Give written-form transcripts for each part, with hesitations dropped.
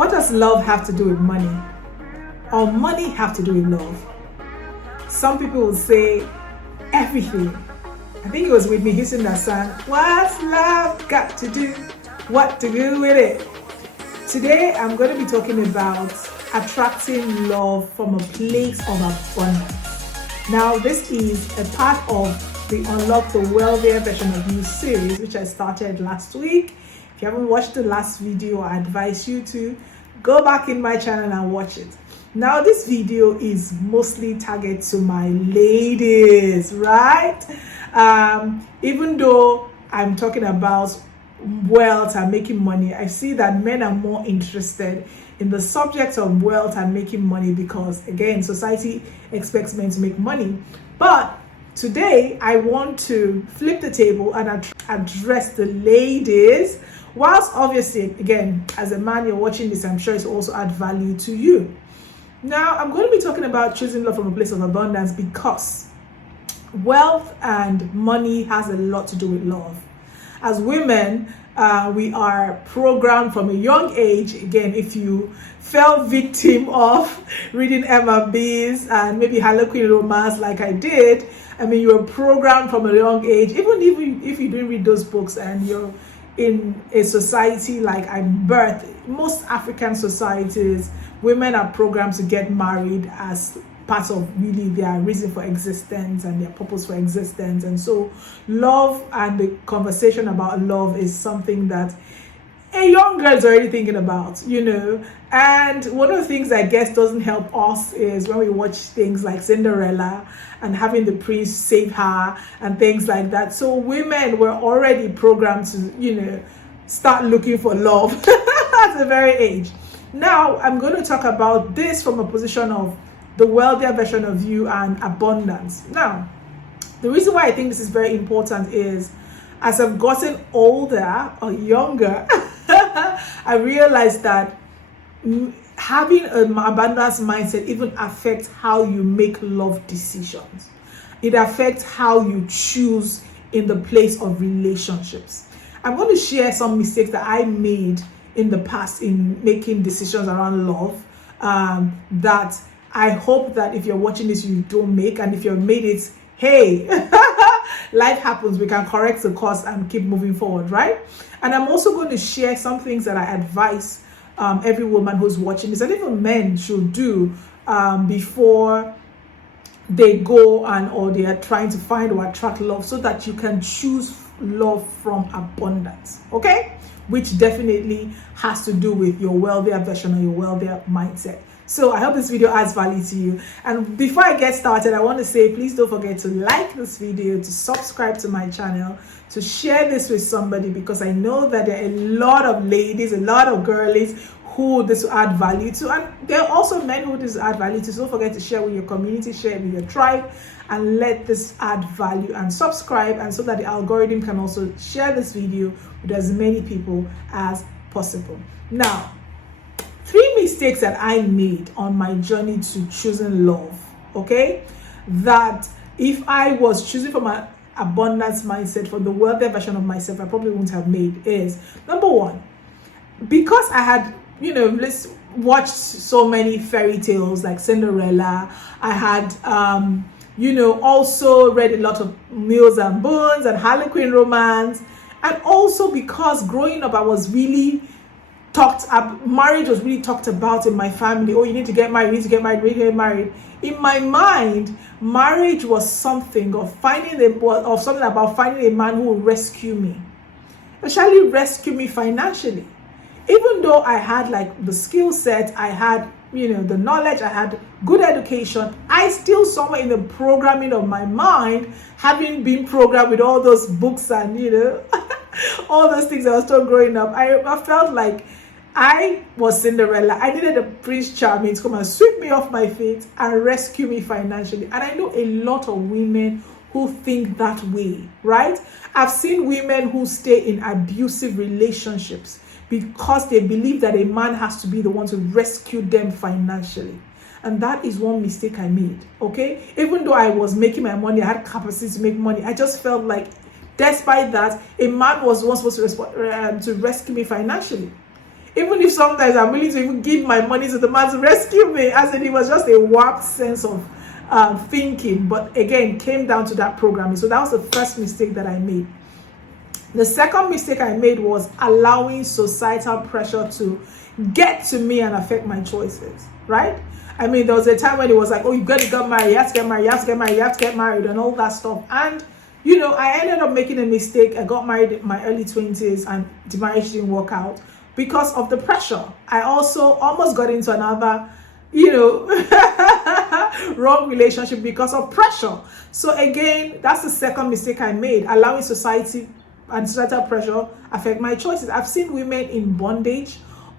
What does love have to do with money? Or money have to do with love? Some people will say everything. I think it was Whitney Houston that sang, "What's love got to do? What to do with it?" Today, I'm going to be talking about attracting love from a place of abundance. Now, this is a part of the Unlock the Wealthier Version of You series, which I started last week. If you haven't watched the last video, I advise you to go back in my channel and watch it. Now, this video is mostly targeted to my ladies, right? Even though I'm talking about wealth and making money, I see that men are more interested in the subject of wealth and making money because, again, society expects men to make money. But today, I want to flip the table and address the ladies, whilst obviously, again, as a man, you're watching this, I'm sure it's also add value to you. Now, I'm going to be talking about choosing love from a place of abundance because wealth and money has a lot to do with love. As women, we are programmed from a young age. Again, if you fell victim of reading M&Bs and maybe Harlequin romance like I did, I mean, you were programmed from a young age. Even if you didn't read those books and you're in a society like I'm birthed, most African societies, women are programmed to get married as part of really their reason for existence and their purpose for existence. And so love and the conversation about love is something that a young girl is already thinking about, you know. And one of the things I guess doesn't help us is when we watch things like Cinderella and having the prince save her and things like that. So women were already programmed to, you know, start looking for love at a very age. Now, I'm going to talk about this from a position of the wealthier version of you and abundance. Now, the reason why I think this is very important is as I've gotten older or younger, I realized that having an abundance mindset even affects how you make love decisions. It affects how you choose in the place of relationships. I'm going to share some mistakes that I made in the past in making decisions around love that I hope that if you're watching this, you don't make. And if you've made it, hey, life happens. We can correct the course and keep moving forward, right? And I'm also going to share some things that I advise every woman who's watching this, and even men should do before they go or they are trying to find or attract love, so that you can choose love from abundance, okay? Which definitely has to do with your wealthier version or your wealthier mindset. So I hope this video adds value to you. And before I get started, I want to say, please don't forget to like this video, to subscribe to my channel, to share this with somebody, because I know that there are a lot of ladies, a lot of girlies who this will add value to. And there are also men who this will add value to. So don't forget to share with your community, share with your tribe, and let this add value, and subscribe, and so that the algorithm can also share this video with as many people as possible. Now, 3 mistakes that I made on my journey to choosing love, okay? That if I was choosing from an abundance mindset, for the wealthier version of myself, I probably wouldn't have made is, number 1, because I had, you know, let's watched so many fairy tales like Cinderella. I had, you know, also read a lot of Mills and Boons and Harlequin romance. And also because growing up, I was really marriage was really talked about in my family. Oh, you need to get married, you need to get married, you need to get married. In my mind, marriage was something of something about finding a man who will rescue me, especially rescue me financially. Even though I had like the skill set, I had, you know, the knowledge, I had good education, I still somewhere in the programming of my mind, having been programmed with all those books and, you know, all those things I was taught growing up, I felt like I was Cinderella. I needed a Prince Charming to come and sweep me off my feet and rescue me financially. And I know a lot of women who think that way, right? I've seen women who stay in abusive relationships because they believe that a man has to be the one to rescue them financially. And that is one mistake I made, okay? Even though I was making my money, I had capacity to make money, I just felt like, despite that, a man was the one supposed to rescue me financially. Even if sometimes I'm willing to even give my money to the man to rescue me, as in it was just a warped sense of thinking. But again, came down to that programming. So that was the first mistake that I made. The second mistake I made was allowing societal pressure to get to me and affect my choices, right? I mean, there was a time when it was like, oh, you got to get married, you have to get married, you have to get married, you have to get married, and all that stuff. And, you know, I ended up making a mistake. I got married in my early 20s and the marriage didn't work out because of the pressure. I also almost got into another, you know, wrong relationship because of pressure. So again, that's the second mistake I made, allowing society and societal pressure affect my choices. I've seen women in bondage,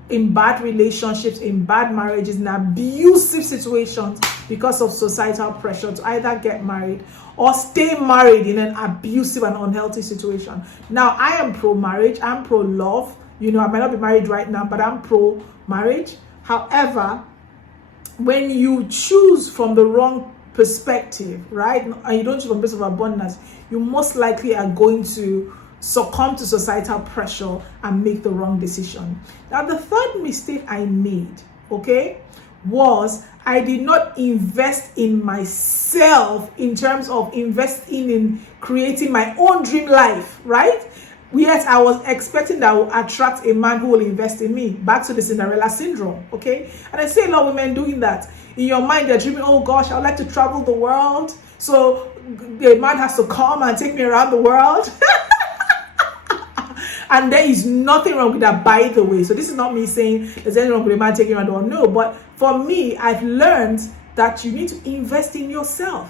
in bad relationships, in bad marriages, in abusive situations because of societal pressure to either get married or stay married in an abusive and unhealthy situation. Now, I am pro-marriage, I'm pro-love. You know, I might not be married right now, but I'm pro-marriage. However, when you choose from the wrong perspective, right, and you don't choose from a place of abundance, you most likely are going to succumb to societal pressure and make the wrong decision. Now, the third mistake I made, okay, was I did not invest in myself in terms of investing in creating my own dream life, right? Yet I was expecting that I will attract a man who will invest in me. Back to the Cinderella syndrome, okay? And I see a lot of women doing that. In your mind, they're dreaming, oh gosh, I would like to travel the world. So the man has to come and take me around the world. And there is nothing wrong with that, by the way. So this is not me saying there's anything wrong with a man taking you around the world. No, but for me, I've learned that you need to invest in yourself.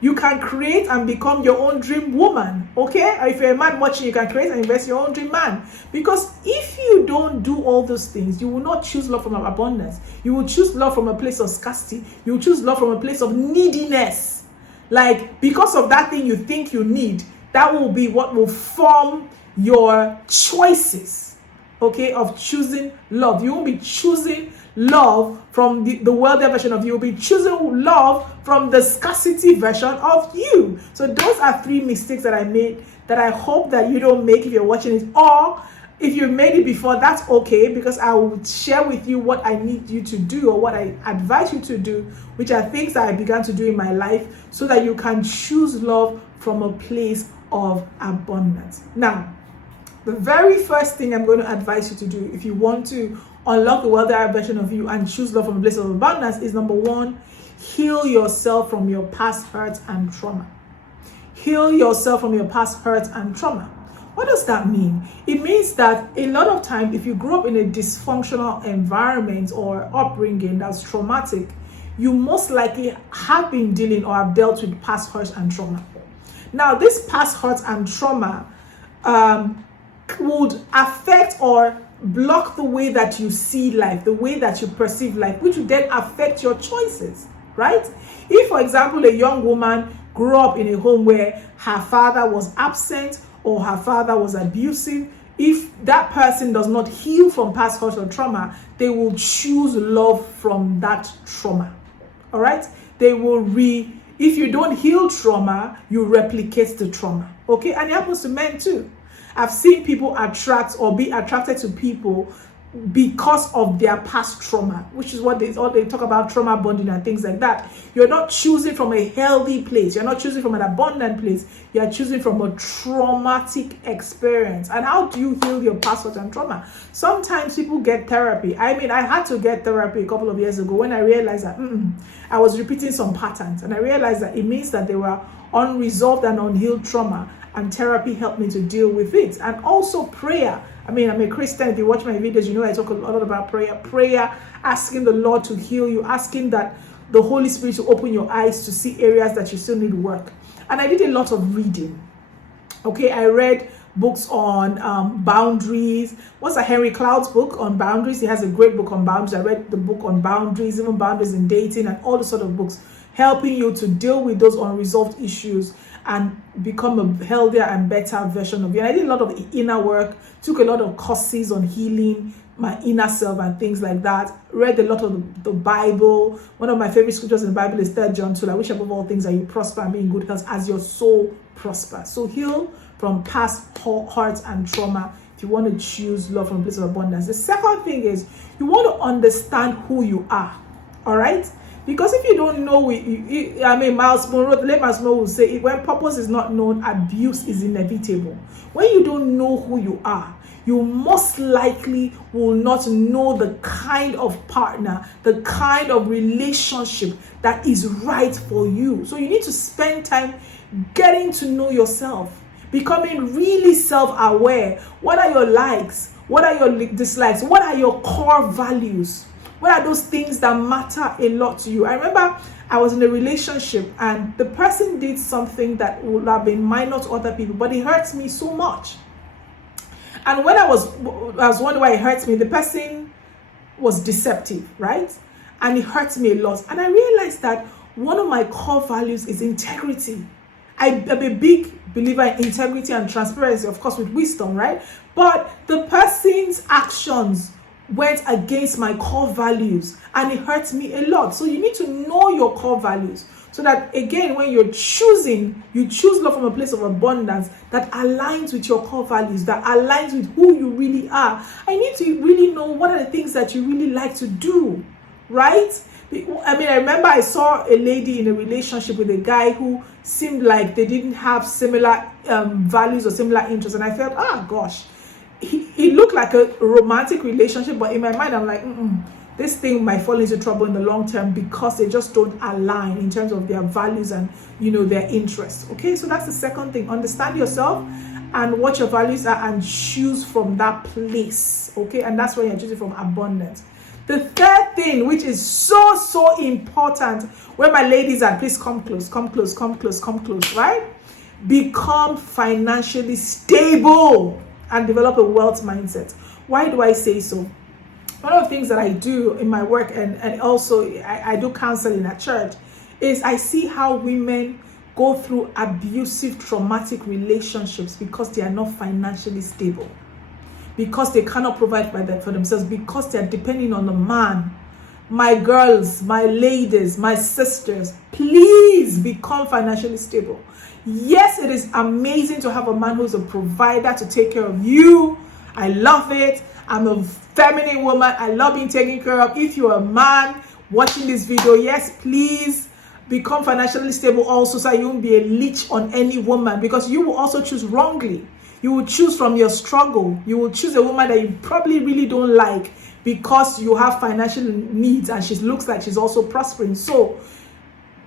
You can create and become your own dream woman, okay? Or if you're a man watching, you can create and invest in your own dream man. Because if you don't do all those things, you will not choose love from abundance. You will choose love from a place of scarcity. You will choose love from a place of neediness. Like, because of that thing you think you need, that will be what will form your choices, okay, of choosing love. You won't be choosing love from the wealthier version of you. You'll be choosing love from the scarcity version of you. So those are three mistakes that I made that I hope that you don't make if you're watching it. Or if you made it before, that's okay, because I will share with you what I need you to do or what I advise you to do, which are things that I began to do in my life so that you can choose love from a place of abundance. Now, the very first thing I'm going to advise you to do if you want to unlock the wealthier version of you and choose love from a place of abundance is, number one, heal yourself from your past hurts and trauma. Heal yourself from your past hurts and trauma. What does that mean? It means that a lot of times, if you grew up in a dysfunctional environment or upbringing that's traumatic, you most likely have been dealing or have dealt with past hurts and trauma. Now, this past hurts and trauma would affect or block the way that you see life, the way that you perceive life, which would then affect your choices, right? If, for example, a young woman grew up in a home where her father was absent or her father was abusive, if that person does not heal from past hurt or trauma, they will choose love from that trauma, all right? They will if you don't heal trauma, you replicate the trauma, okay? And it happens to men too. I've seen people attract or be attracted to people because of their past trauma, which is what they talk about, trauma bonding and things like that. You're not choosing from a healthy place. You're not choosing from an abundant place. You're choosing from a traumatic experience. And how do you heal your past hurt and trauma? Sometimes people get therapy. I mean, I had to get therapy a couple of years ago when I realized that I was repeating some patterns. And I realized that it means that they were unresolved and unhealed trauma. And therapy helped me to deal with it. And also prayer. I mean, I'm a Christian. If you watch my videos, you know I talk a lot about prayer. Prayer, asking the Lord to heal you, asking that the Holy Spirit to open your eyes to see areas that you still need work. And I did a lot of reading. Okay, I read books on boundaries. What's Henry Cloud's book on boundaries? He has a great book on boundaries. I read the book on boundaries, even boundaries in dating, and all the sort of books helping you to deal with those unresolved issues and become a healthier and better version of you. And I did a lot of inner work, took a lot of courses on healing my inner self and things like that. Read a lot of the Bible. One of my favorite scriptures in the Bible is 3 John 2. I wish above all things that you prosper and be in good health as your soul prospers. So heal from past hurts and trauma. if you want to choose love from a place of abundance. The second thing is you want to understand who you are. All right? Because if you don't know, Miles Monroe, the late Miles Monroe will say, when purpose is not known, abuse is inevitable. When you don't know who you are, you most likely will not know the kind of partner, the kind of relationship that is right for you. So you need to spend time getting to know yourself, becoming really self-aware. What are your likes? What are your dislikes? What are your core values? What are those things that matter a lot to you? I remember I was in a relationship and the person did something that would have been minor to other people, but it hurts me so much. And when I was wondering why it hurts me, the person was deceptive, right? And it hurts me a lot. And I realized that one of my core values is integrity. I'm a big believer in integrity and transparency, of course, with wisdom, right? But the person's actions went against my core values and it hurts me a lot. So you need to know your core values so that, again, when you're choosing, you choose love from a place of abundance that aligns with your core values, that aligns with who you really are. I need to really know what are the things that you really like to do, right? I remember I saw a lady in a relationship with a guy who seemed like they didn't have similar values or similar interests, and I felt, gosh, it looked like a romantic relationship, but in my mind I'm like, this thing might fall into trouble in the long term because they just don't align in terms of their values and their interests. Okay, so that's the second thing. Understand yourself and what your values are and choose from that place. Okay, and that's where you're choosing from abundance. The third thing, which is so important, where my ladies are, please come close, right? Become financially stable and develop a wealth mindset. Why do I say so? One of the things that I do in my work and also I do counseling at church is I see how women go through abusive, traumatic relationships because they are not financially stable, because they cannot provide for themselves, because they are depending on a man. My girls, my ladies, my sisters, please become financially stable. Yes, it is amazing to have a man who's a provider to take care of you. I love it. I'm a feminine woman. I love being taken care of. If you're a man watching this video, yes, please become financially stable also, so you won't be a leech on any woman, because you will also choose wrongly. You will choose from your struggle. You will choose a woman that you probably really don't like because you have financial needs and she looks like she's also prospering. So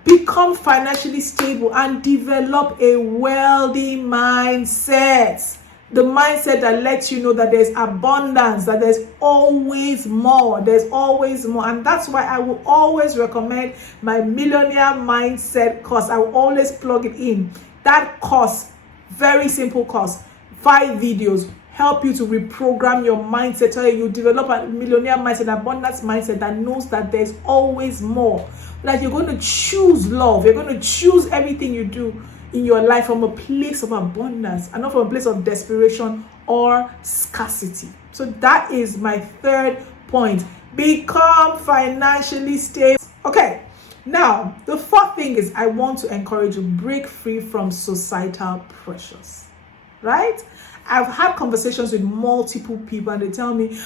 become financially stable and develop a wealthy mindset. The mindset that lets you know that there's abundance, that there's always more. There's always more. And that's why I will always recommend my Millionaire Mindset course. I will always plug it in. That course, very simple course, 5 videos, help you to reprogram your mindset so you develop a millionaire mindset, an abundance mindset that knows that there's always more. That you're going to choose love. You're going to choose everything you do in your life from a place of abundance and not from a place of desperation or scarcity. So that is my third point. Become financially stable. Okay, now the fourth thing is I want to encourage you, break free from societal pressures, right? I've had conversations with multiple people and they tell me,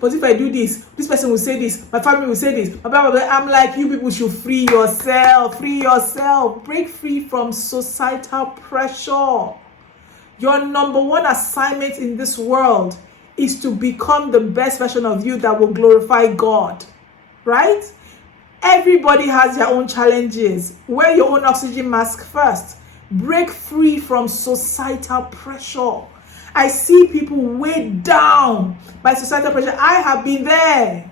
but if I do this, this person will say this, my family will say this, blah, blah, blah. I'm like, you people should free yourself, break free from societal pressure. Your number one assignment in this world is to become the best version of you that will glorify God, right? Everybody has their own challenges. Wear your own oxygen mask first. Break free from societal pressure. I see people weighed down by societal pressure. I have been there,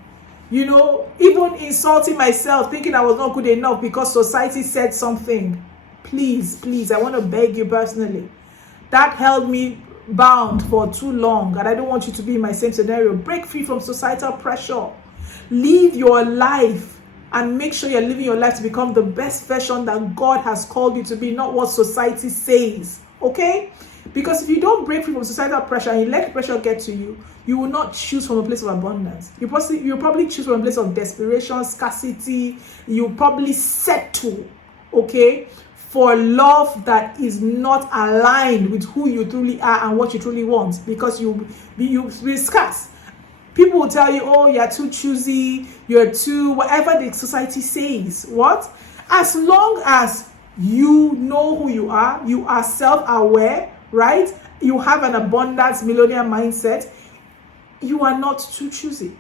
even insulting myself, thinking I was not good enough because society said something. Please, I want to beg you personally. That held me bound for too long, and I don't want you to be in my same scenario. Break free from societal pressure. Live your life and make sure you're living your life to become the best version that God has called you to be, not what society says, okay? Because if you don't break free from societal pressure and you let the pressure get to you, you will not choose from a place of abundance. You'll probably choose from a place of desperation, scarcity. You'll probably settle, okay, for love that is not aligned with who you truly are and what you truly want, because you'll be scarce. People will tell you, oh, you're too choosy, you're too whatever the society says. What? As long as you know who you are self-aware, right? You have an abundance millionaire mindset, you are not too choosy.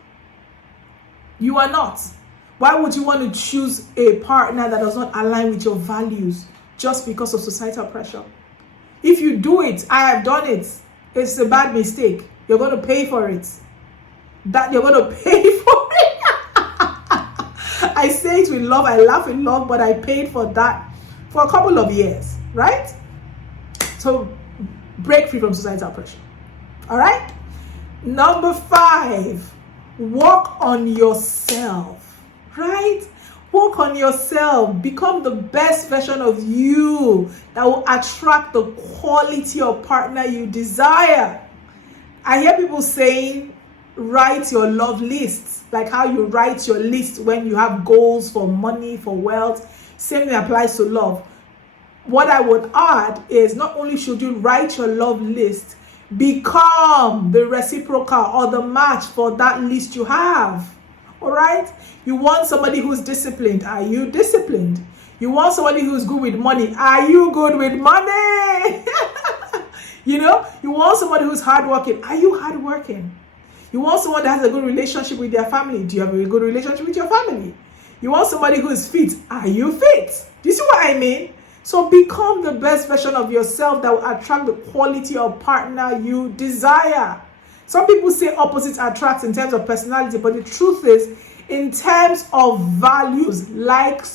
You are not. Why would you want to choose a partner that does not align with your values just because of societal pressure? If you do it, I have done it, it's a bad mistake. You're going to pay for it. You're going to pay for it. I say it with love, I laugh with love, but I paid for that for a couple of years, right? So break free from societal pressure. All right? Number 5, work on yourself, right? Work on yourself. Become the best version of you that will attract the quality of partner you desire. I hear people saying, write your love lists, like how you write your list when you have goals for money, for wealth. Same thing applies to love. What I would add is, not only should you write your love list, become the reciprocal or the match for that list you have. All right? You want somebody who's disciplined. Are you disciplined? You want somebody who's good with money. Are you good with money? You want somebody who's hardworking. Are you hardworking? You want someone that has a good relationship with their family. Do you have a good relationship with your family? You want somebody who is fit. Are you fit? Do you see what I mean? So become the best version of yourself that will attract the quality of partner you desire. Some people say opposites attract in terms of personality, but the truth is, in terms of values, like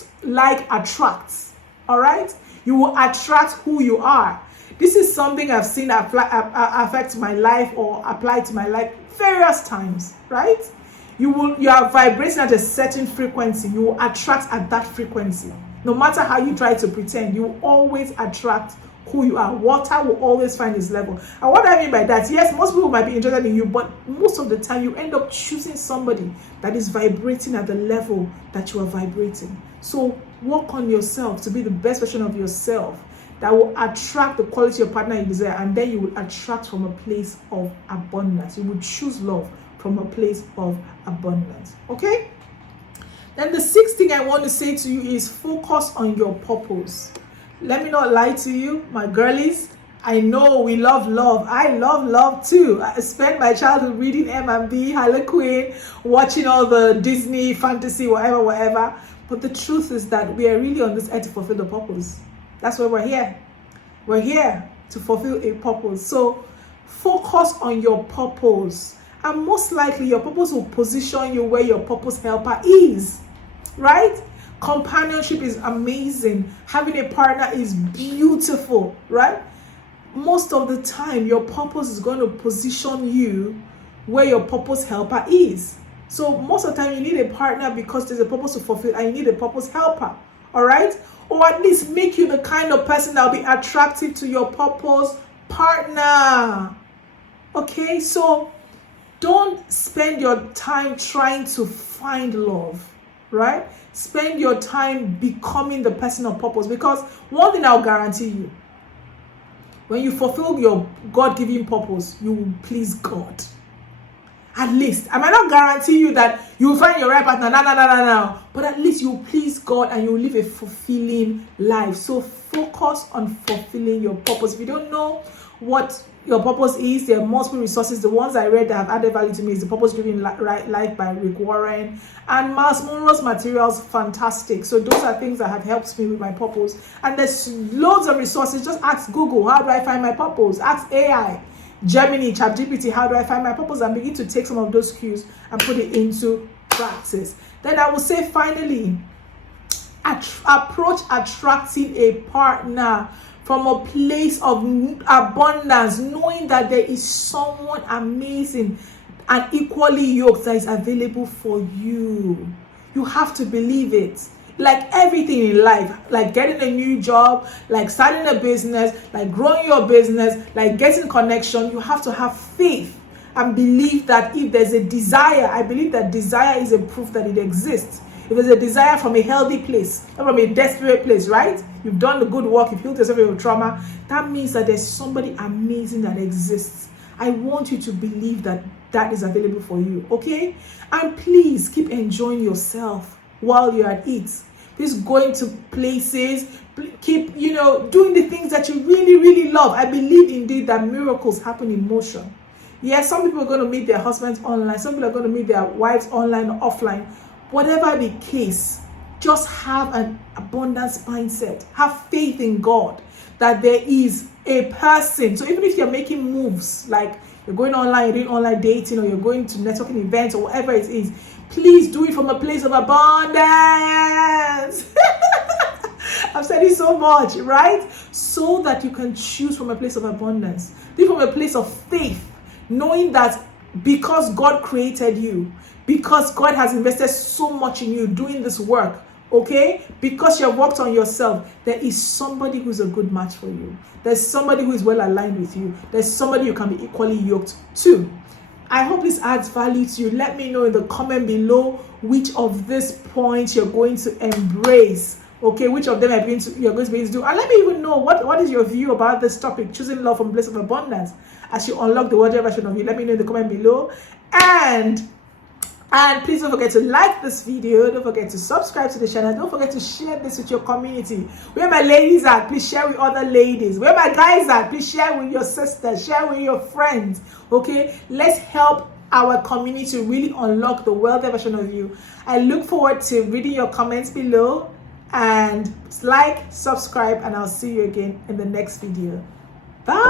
attracts. All right? You will attract who you are. This is something I've seen affect my life or apply to my life various times, right? You are vibrating at a certain frequency. You will attract at that frequency. No matter how you try to pretend, you will always attract who you are. Water will always find its level. And what I mean by that, yes, most people might be interested in you, but most of the time you end up choosing somebody that is vibrating at the level that you are vibrating. So work on yourself to be the best version of yourself that will attract the quality of partner you desire, and then you will attract from a place of abundance. You will choose love from a place of abundance. Okay? Then the 6th thing I want to say to you is focus on your purpose. Let me not lie to you, my girlies. I know we love love. I love love too. I spent my childhood reading M&B, Harlequin, watching all the Disney, fantasy, whatever. But the truth is that we are really on this earth to fulfill the purpose. That's why we're here. We're here to fulfill a purpose. So focus on your purpose. And most likely your purpose will position you where your purpose helper is. Right? Companionship is amazing. Having a partner is beautiful. Right? Most of the time, your purpose is going to position you where your purpose helper is. So most of the time, you need a partner because there's a purpose to fulfill, and you need a purpose helper. All right? Or at least make you the kind of person that will be attractive to your purpose partner. Okay? So don't spend your time trying to find love. Right? Spend your time becoming the person of purpose. Because one thing I'll guarantee you, when you fulfill your God-given purpose, you will please God. At least. I might not guarantee you that you will find your right partner. No. But at least you will please God and you will live a fulfilling life. So focus on fulfilling your purpose. If you don't know what your purpose is, there are multiple resources. The ones I read that have added value to me is The Purpose Driven Life by Rick Warren and Miles Monroe's materials, fantastic. So those are things that have helped me with my purpose. And there's loads of resources. Just ask Google, how do I find my purpose? Ask AI, Gemini, ChatGPT, how do I find my purpose? And begin to take some of those cues and put it into practice. Then I will say, finally, approach attracting a partner from a place of abundance, knowing that there is someone amazing and equally yoked that is available for you. You have to believe it. Like everything in life, like getting a new job, like starting a business, like growing your business, like getting connection, you have to have faith and believe that if there's a desire, I believe that desire is a proof that it exists. if it's a desire from a healthy place, not from a desperate place, right? You've done the good work, you've healed yourself of your trauma, that means that there's somebody amazing that exists. I want you to believe that that is available for you, okay? And please keep enjoying yourself while you're at it. Please going to places, keep, doing the things that you really, really love. I believe indeed that miracles happen in motion. Yes, some people are going to meet their husbands online. Some people are going to meet their wives online or offline. Whatever the case, just have an abundance mindset. Have faith in God that there is a person. So even if you're making moves, like you're going online, you're doing online dating, or you're going to networking events or whatever it is, please do it from a place of abundance. I've said it so much, right? So that you can choose from a place of abundance. Do it from a place of faith, knowing that because God created you, because God has invested so much in you doing this work, okay? Because you have worked on yourself, there is somebody who's a good match for you. There's somebody who is well aligned with you. There's somebody you can be equally yoked to. I hope this adds value to you. Let me know in the comment below which of these points you're going to embrace. Okay, which of them you're going to be able to do. And let me even know what is your view about this topic, choosing love from a place of abundance, as you unlock the wealthier version of you. Let me know in the comment below. And please don't forget to like this video. Don't forget to subscribe to the channel. Don't forget to share this with your community. Where my ladies are, please share with other ladies. Where my guys are, please share with your sisters. Share with your friends. Okay? Let's help our community really unlock the wealthier version of you. I look forward to reading your comments below. And like, subscribe, and I'll see you again in the next video. Bye.